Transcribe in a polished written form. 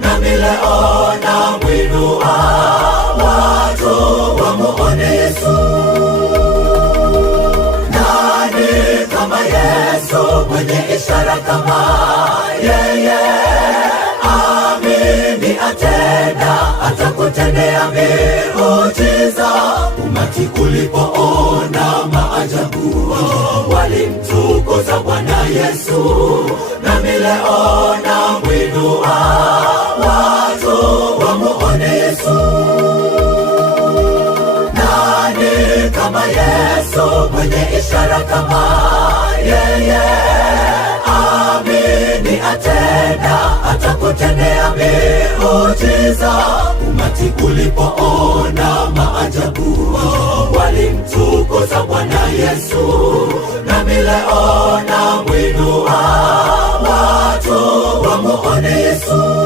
nami leo namwinua, watu wamuone Yesu. Nani kama Yesu, mwenye ishara kama yeye? Amini atenda, atakutendea miujiza. Umati ulipoona maajabu, walimtukuza Bwana Yesu, nami leo namwinua, watu wamuone Yesu. Nani kama Yesu, mwenye ishara kama yeye? Amini atenda, atakutendea miujiza. Umati ulipoona maajabu, walimtukuza Bwana Yesu, nami leo namwinua, watu wamuone Yesu.